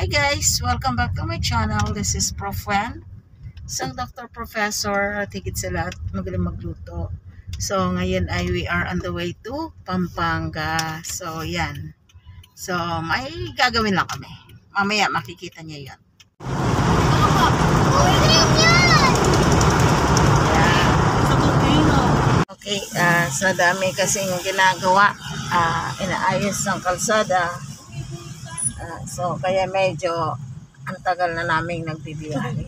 Hi guys! Welcome back to my channel. This is Prof. Wen, isang doctor professor at higit sa lahat magaling magluto. So ngayon ay we are on the way to Pampanga. So yan. So may gagawin lang kami. Mamaya makikita niyo yan. Okay, sa dami kasing ginagawa, inaayos ng kalsada. So, kaya medyo ang tagal na naming nagbibiyahe.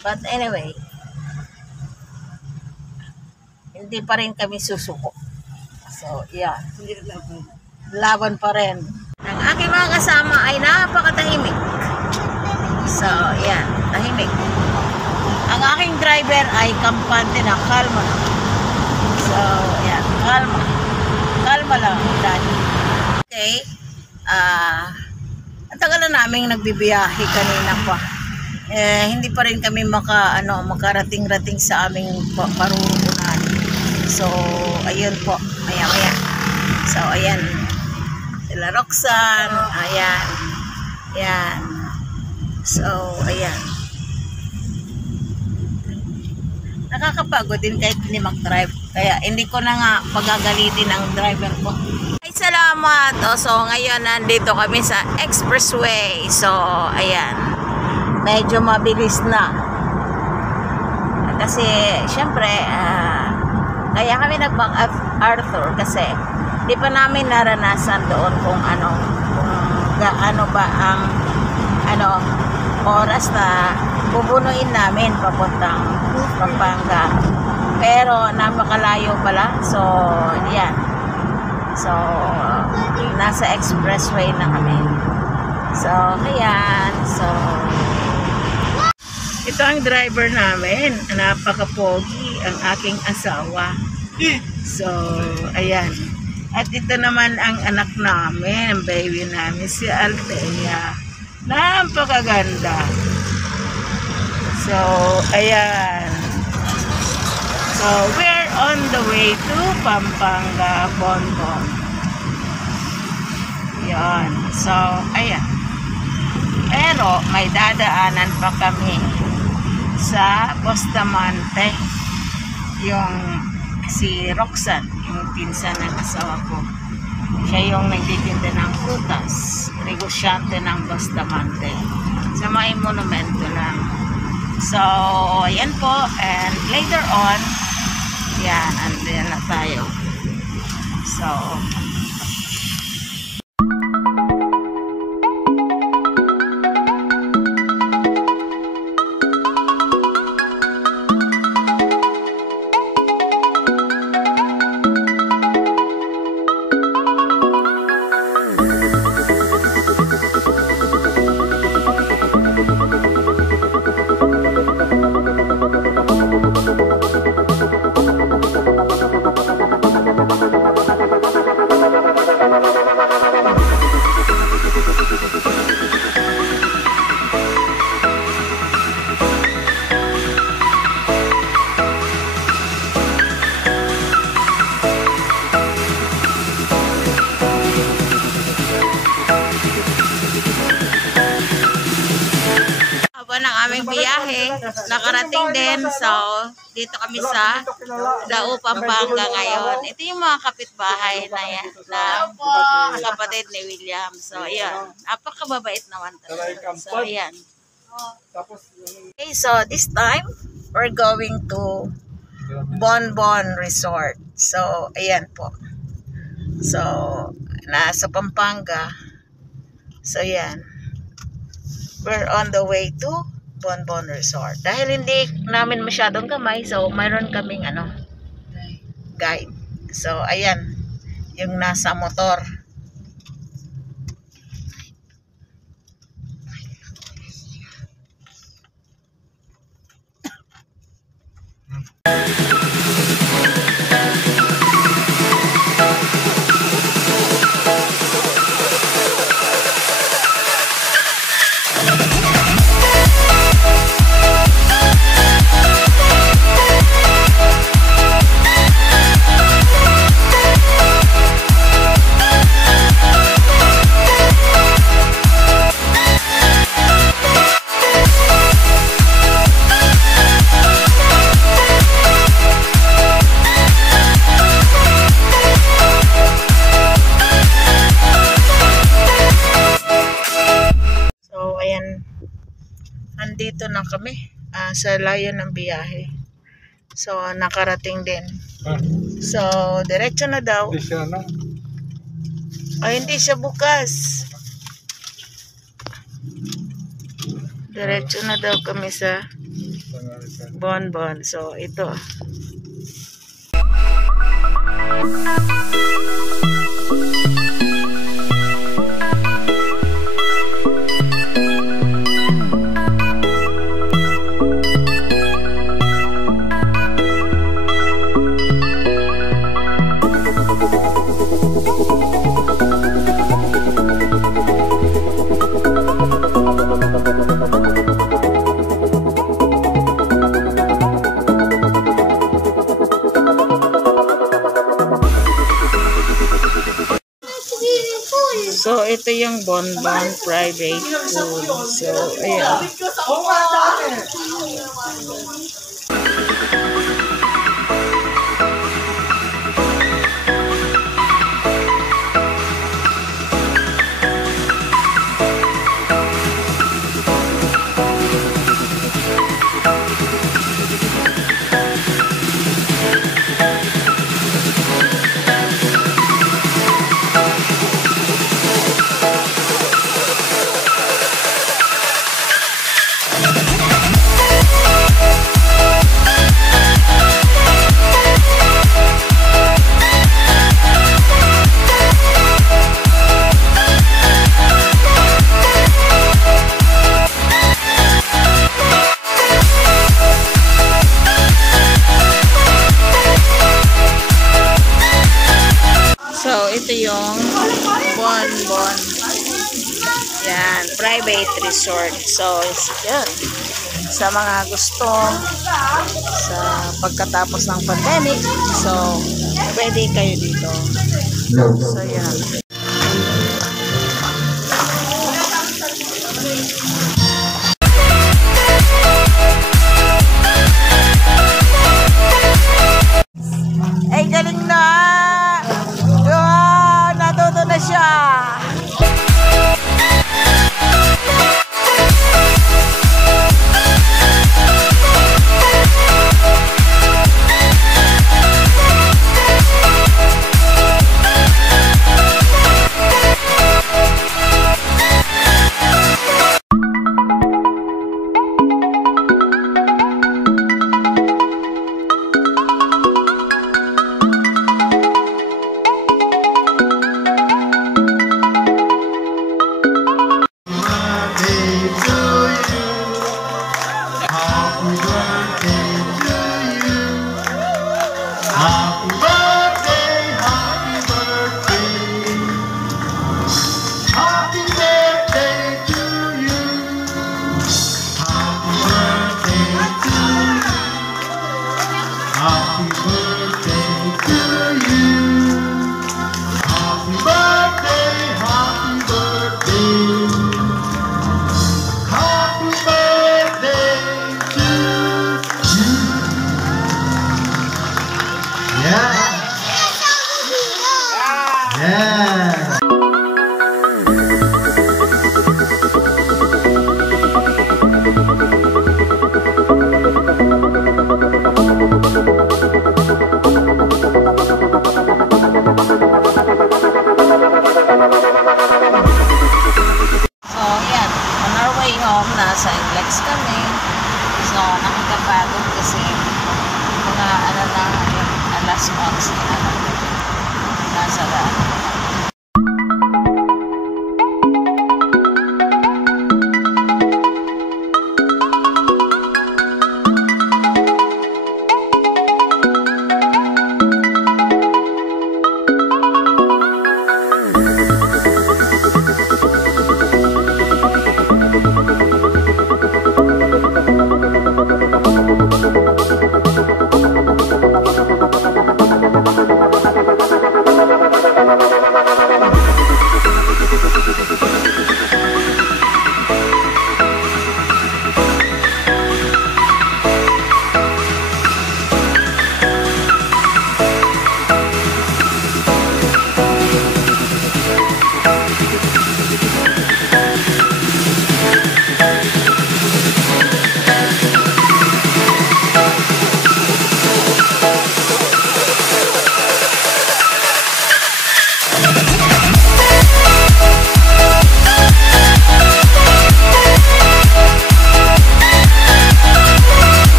But anyway, hindi pa rin kami susuko. So, yeah. Laban pa rin. Ang aking mga kasama ay napakatahimik. So, yeah. Tahimik. Ang aking driver ay kampante na kalma. So, yeah. Kalma. Kalma lang, daddy. Okay. Ang tagal na naming nagbibiyahe kanina pa. Hindi pa rin kami makarating-rating sa aming parurungan. So, ayun po. Maya-maya. So, ayan. Sila Roxanne. Ayan. Ayan. So, ayan. Nakakapagod din kahit hindi mag-drive. Kaya hindi ko na nga pagagalitin ang driver ko. Ay, salamat. So, ngayon nandito kami sa expressway. So, ayan. Medyo mabilis na. Kasi, syempre, kaya kami nag-MacArthur kasi di pa namin naranasan doon kung gaano ba ang oras na bubunuin namin papuntang Pampanga. Pero napakalayo pala. So, yan. So, nasa expressway na kami. So, ayan. So, ito ang driver namin. Napaka-pogi ang aking asawa. So, ayan. At ito naman ang anak namin, ang baby namin, si Althea. Napakaganda. So, ayan. So, we're on the way to Pampanga, Bonbon. Yan. So, ayan. Pero, may dadaanan pa kami sa Bustamante. Yung si Roxanne, yung pinsan ng asawa ko. Siya yung nagtitinda ng prutas. Negosyante ng Bustamante. Sa may monumento lang. So, ayan po. And later on, yan, andyan na tayo. So, ng aming biyahe, nakarating din. So, dito kami sa Dao, Pampanga ngayon. Ito yung mga kapitbahay na yan, na kapatid ni William. So, ayan. Napakababait naman talaga. So, ayan. Okay, so this time, we're going to Bonbon Resort. So, ayan po. So, nasa Pampanga. So, ayan. We're on the way to Bonbon Resort. Dahil hindi namin masyadong kamay, so mayroon kaming guide. So, ayan. Yung nasa motor. nandito na kami sa layo ng biyahe. So, nakarating din. So, diretso na daw. Hindi siya na. Ay, hindi siya bukas. Diretso na daw kami sa Bonbon. So, ito. So, ito yung Bonbon Private Pool. So, ayan. So, ito yung Bonbon. Yan, private resort. So, yan. Sa mga gustong sa pagkatapos ng pandemic, so, pwede kayo dito. So, yan. Ay, galing na! Natuto na siya! Nasa Inglex kami. So, nakikapagod kasi mga ano na, alas 11 na nasa